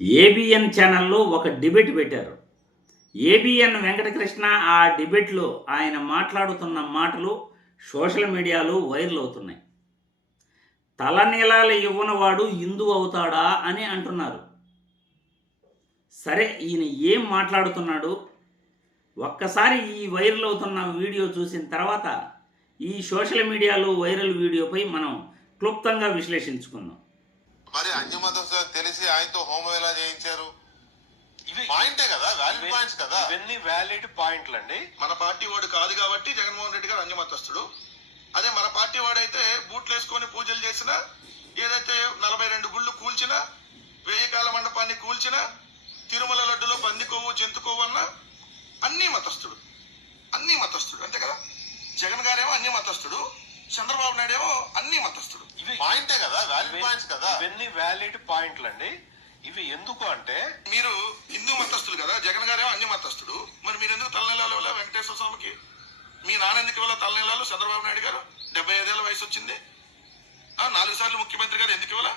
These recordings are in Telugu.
ఏబిఎన్ ఛానల్లో ఒక డిబేట్ పెట్టారు. ఏబిఎన్ వెంకటకృష్ణ ఆ డిబేట్లో ఆయన మాట్లాడుతున్న మాటలు సోషల్ మీడియాలో వైరల్ అవుతున్నాయి. తలనీలాలు ఇవ్వనవాడు హిందూ అవుతాడా అని అంటున్నారు. సరే, ఈయన ఏం మాట్లాడుతున్నాడు ఒక్కసారి ఈ వైరల్ అవుతున్న వీడియో చూసిన తర్వాత ఈ సోషల్ మీడియాలో వైరల్ వీడియోపై మనం క్లుప్తంగా విశ్లేషించుకుందాం. మరి అన్యమతస్థులకు తెలిసి ఆయనతో హోమం ఎలా చేయించారు? పాయింటే కదా, వ్యాలిడ్ పాయింట్స్ కదా. ఇవన్నీ వ్యాలిడ్ పాయింట్లు అండి. మన పార్టీ వాడు కాదు కాబట్టి జగన్మోహన్ రెడ్డి గారు అన్యమతస్థుడు. అదే మన పార్టీ వాడైతే బూట్లు వేసుకొని పూజలు చేసినా, ఏదైతే 42 గుళ్ళు కూల్చినా, 1000 కాల మండపాన్ని కూల్చినా, తిరుమల లడ్డులో పంది కొవ్వు జంతు కొవ్వు అన్నా అన్ని మతస్థుడు అంతే కదా. జగన్ గారేమో అన్ని మతస్థుడు, చంద్రబాబు నాయుడు ఏమో అన్ని మతస్థుడు. ఇవి పాయింటే కదా, వ్యాలిడ్ పాయింట్స్ కదా. ఇవన్నీ వ్యాలిడ్ పాయింట్లు అండి. ఇవి ఎందుకు అంటే, మీరు హిందూ మతస్థులు కదా, జగన్ గారేమో అన్ని మతస్థుడు. మరి మీరు ఎందుకు తలనీలాలు వెంకటేశ్వర స్వామికి? మీ నాన్న ఎందుకు ఇవ్వాల తలనీలాలు? చంద్రబాబు నాయుడు గారు 75 ఏళ్ళ వయసు వచ్చింది, 4 సార్లు ముఖ్యమంత్రి గారు ఎందుకు ఇవ్వాల?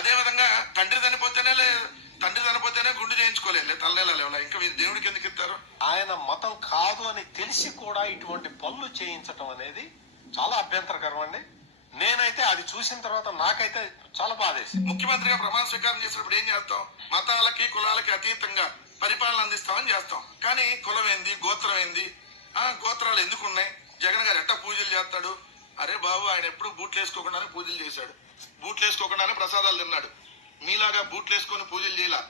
అదేవిధంగా తండ్రి చనిపోతేనే గుండు చేయించుకోలేదు, తలనీలాలు ఇవ్వాల. ఇంకా మీరు దేవుడికి ఎందుకు ఇస్తారు? ఆయన మతం కాదు అని తెలిసి కూడా ఇటువంటి పనులు చేయించటం అనేది చాలా అభ్యంతరకరం అండి. నేనైతే అది చూసిన తర్వాత నాకైతే చాలా బాధేసి. ముఖ్యమంత్రిగా ప్రమాణ స్వీకారం చేసినప్పుడు ఏం చేస్తాం? మతాలకి కులాలకి అతీతంగా పరిపాలన అందిస్తామని చేస్తాం. కానీ కులం ఏంది, గోత్రం ఏంది, గోత్రాలు ఎందుకు ఉన్నాయి? జగన్ గారు ఎట్టా పూజలు చేస్తాడు? అరే బాబు, ఆయన ఎప్పుడు బూట్లు వేసుకోకుండానే పూజలు చేశాడు, బూట్లు వేసుకోకుండానే ప్రసాదాలు తిన్నాడు. మీలాగా బూట్లు వేసుకొని పూజలు చేయలా,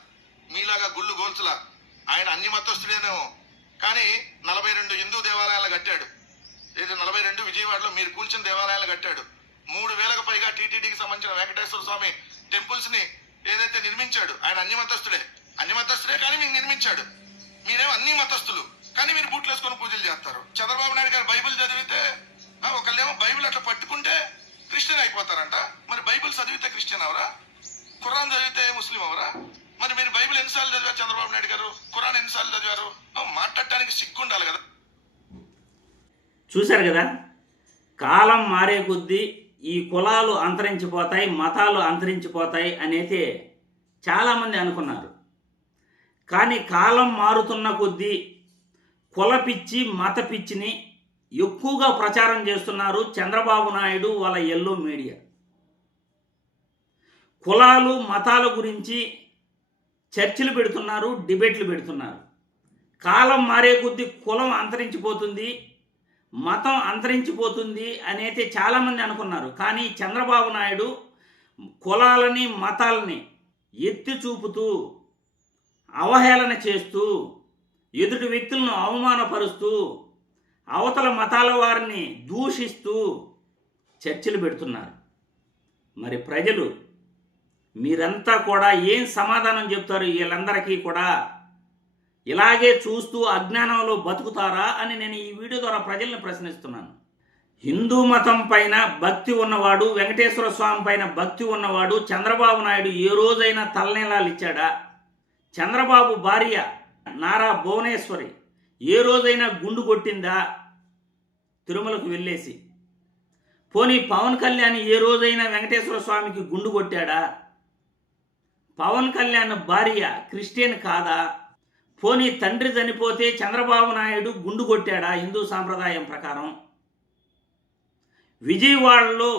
మీలాగా గుళ్ళు గోల్చలా. ఆయన అన్ని మతస్థుడేనేమో, కానీ 42 హిందూ దేవాలయాలు కట్టాడు. 42 విజయవాడలో మీరు కూల్చిన దేవాలయాలు కట్టాడు. 3000కు పైగా టీటీడీకి సంబంధించిన వెంకటేశ్వర స్వామి టెంపుల్స్ ని ఏదైతే నిర్మించాడు, ఆయన అన్ని మతస్థుడే కానీ మీకు నిర్మించాడు. మీరేమో అన్ని మతస్థులు కానీ మీరు బూట్లు వేసుకొని పూజలు చేస్తారు. చంద్రబాబు నాయుడు గారు బైబిల్ చదివితే, ఒకళ్ళేమో బైబిల్ అట్లా పట్టుకుంటే క్రిస్టియన్ అయిపోతారంట. మరి బైబిల్ చదివితే క్రిస్టియన్ అవరా? ఖురాన్ చదివితే ముస్లిం అవరా? మరి మీరు బైబిల్ ఎన్నిసార్లు చదివారు చంద్రబాబు నాయుడు గారు? ఖురాన్ ఎన్నిసార్లు చదివారు? మాట్లాడటానికి సిగ్గుండాలి కదా. చూశారు కదా, కాలం మారే కొద్దీ ఈ కులాలు అంతరించిపోతాయి, మతాలు అంతరించిపోతాయి అనేది చాలామంది అనుకున్నారు. కానీ కాలం మారుతున్న కొద్దీ కుల పిచ్చి, మత పిచ్చిని ఎక్కువగా ప్రచారం చేస్తున్నారు చంద్రబాబు నాయుడు వాళ్ళ ఎల్లో మీడియా. కులాలు మతాల గురించి చర్చలు పెడుతున్నారు, డిబేట్లు పెడుతున్నారు. కాలం మారే కొద్దీ కులం అంతరించిపోతుంది, మతం అంతరించిపోతుంది అనేది చాలామంది అనుకున్నారు. కానీ చంద్రబాబు నాయుడు కులాలని మతాలని ఎత్తి చూపుతూ, అవహేళన చేస్తూ, ఎదుటి వ్యక్తులను అవమానపరుస్తూ, అవతల మతాల వారిని దూషిస్తూ చర్చలు పెడుతున్నారు. మరి ప్రజలు మీరంతా కూడా ఏం సమాధానం చెప్తారు? వీళ్ళందరికీ కూడా ఇలాగే చూస్తూ అజ్ఞానంలో బతుకుతారా అని నేను ఈ వీడియో ద్వారా ప్రజల్ని ప్రశ్నిస్తున్నాను. హిందూ మతం పైన భక్తి ఉన్నవాడు, వెంకటేశ్వర స్వామి పైన భక్తి ఉన్నవాడు చంద్రబాబు నాయుడు ఏ రోజైనా తలనీలాలు ఇచ్చాడా? చంద్రబాబు భార్య నారా భువనేశ్వరి ఏ రోజైనా గుండు కొట్టిందా తిరుమలకు వెళ్ళేసి? పోనీ పవన్ కళ్యాణ్ ఏ రోజైనా వెంకటేశ్వర స్వామికి గుండు కొట్టాడా? పవన్ కళ్యాణ్ భార్య క్రిస్టియన్ కాదా? పోనీ తండ్రి చనిపోతే చంద్రబాబు నాయుడు గుండు కొట్టాడా హిందూ సాంప్రదాయం ప్రకారం? విజయవాడలో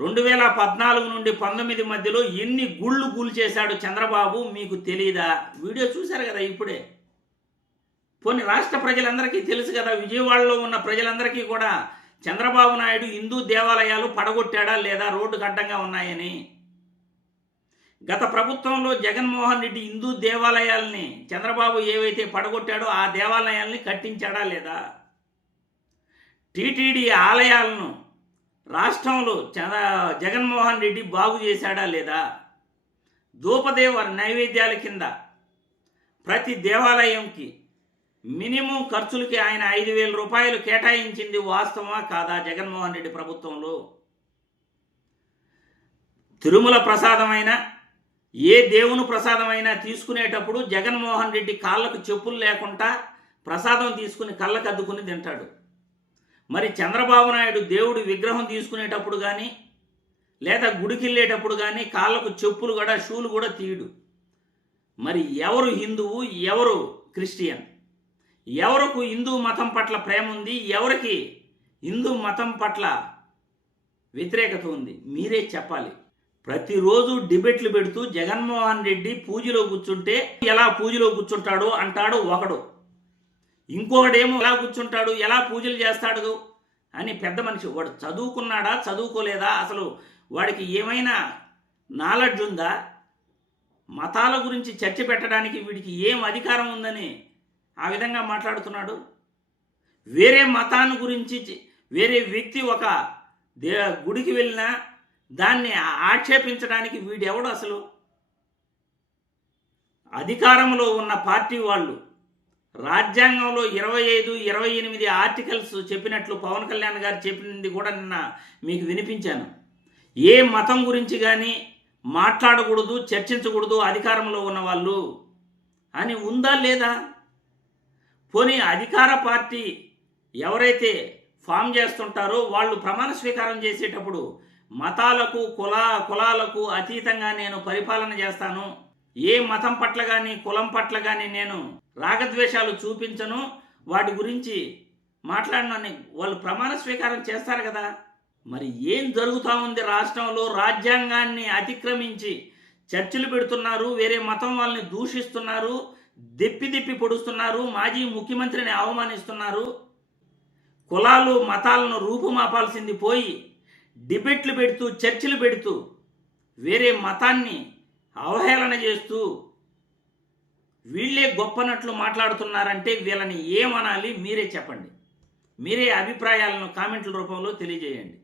2014 నుండి 19 మధ్యలో ఎన్ని గుళ్ళు కూల్చేశాడు చంద్రబాబు మీకు తెలియదా? వీడియో చూశారు కదా ఇప్పుడే. పోనీ రాష్ట్ర ప్రజలందరికీ తెలుసు కదా, విజయవాడలో ఉన్న ప్రజలందరికీ కూడా చంద్రబాబు నాయుడు హిందూ దేవాలయాలు పడగొట్టాడా లేదా, రోడ్డుకు అడ్డంగా ఉన్నాయని. గత ప్రభుత్వంలో జగన్మోహన్ రెడ్డి హిందూ దేవాలయాల్ని చంద్రబాబు ఏవైతే పడగొట్టాడో ఆ దేవాలయాల్ని కట్టించాడా లేదా? టీటీడీ ఆలయాలను రాష్ట్రంలో జగన్మోహన్ రెడ్డి బాగు చేశాడా లేదా? ధూపదేవ నైవేద్యాల కింద ప్రతి దేవాలయంకి మినిమం ఖర్చులకి ఆయన 5,000 రూపాయలు కేటాయించింది వాస్తవమా కాదా జగన్మోహన్ రెడ్డి ప్రభుత్వంలో? తిరుమల ప్రసాదమైన ఏ దేవుని ప్రసాదమైనా తీసుకునేటప్పుడు జగన్మోహన్ రెడ్డి కాళ్ళకు చెప్పులు లేకుండా ప్రసాదం తీసుకుని కళ్ళకు అద్దుకుని తింటాడు. మరి చంద్రబాబు నాయుడు దేవుడి విగ్రహం తీసుకునేటప్పుడు కానీ లేదా గుడికి వెళ్ళేటప్పుడు కానీ కాళ్ళకు చెప్పులు కూడా షూలు కూడా తీయడు. మరి ఎవరు హిందువు, ఎవరు క్రిస్టియన్? ఎవరికి హిందూ మతం పట్ల ప్రేమ ఉంది, ఎవరికి హిందూ మతం పట్ల వ్యతిరేకత ఉంది? మీరే చెప్పాలి. ప్రతిరోజు డిబేట్లు పెడుతూ జగన్మోహన్ రెడ్డి పూజలో కూర్చుంటే ఎలా పూజలో కూర్చుంటాడో అంటాడు ఒకడు, ఇంకొకడేమో ఎలా కూర్చుంటాడు, ఎలా పూజలు చేస్తాడు అని పెద్ద మనిషి. వాడు చదువుకున్నాడా, చదువుకోలేదా, అసలు వాడికి ఏమైనా నాలెడ్జ్ ఉందా? మతాల గురించి చర్చ పెట్టడానికి వీడికి ఏం అధికారం ఉందని ఆ విధంగా మాట్లాడుతున్నాడు? వేరే మతాన్ని గురించి వేరే వ్యక్తి ఒక గుడికి వెళ్ళినా దాన్ని ఆక్షేపించడానికి వీడెవడు అసలు? అధికారంలో ఉన్న పార్టీ వాళ్ళు రాజ్యాంగంలో 25, 28 ఆర్టికల్స్ చెప్పినట్లు పవన్ కళ్యాణ్ గారు చెప్పింది కూడా నిన్న మీకు వినిపించాను. ఏ మతం గురించి కానీ మాట్లాడకూడదు, చర్చించకూడదు అధికారంలో ఉన్న వాళ్ళు అని ఉందా లేదా? పోనీ అధికార పార్టీ ఎవరైతే ఫామ్ చేస్తుంటారో వాళ్ళు ప్రమాణ స్వీకారం చేసేటప్పుడు మతాలకు కులాలకు అతీతంగా నేను పరిపాలన చేస్తాను, ఏ మతం పట్ల కానీ కులం పట్ల కానీ నేను రాగద్వేషాలు చూపించను, వాటి గురించి మాట్లాడనని వాళ్ళు ప్రమాణ స్వీకారం చేస్తారు కదా. మరి ఏం జరుగుతూ ఉంది రాష్ట్రంలో? రాజ్యాంగాన్ని అతిక్రమించి చర్చలు పెడుతున్నారు, వేరే మతం వాళ్ళని దూషిస్తున్నారు, దెప్పి పొడుస్తున్నారు, మాజీ ముఖ్యమంత్రిని అవమానిస్తున్నారు. కులాలు మతాలను రూపుమాపాల్సింది పోయి డిబేట్లు పెడుతూ చర్చలు పెడుతూ వేరే మతాన్ని అవహేళన చేస్తూ వీళ్ళే గొప్పనట్లు మాట్లాడుతున్నారంటే వీళ్ళని ఏమనాలి? మీరే చెప్పండి. మీరే అభిప్రాయాలను కామెంట్ల రూపంలో తెలియజేయండి.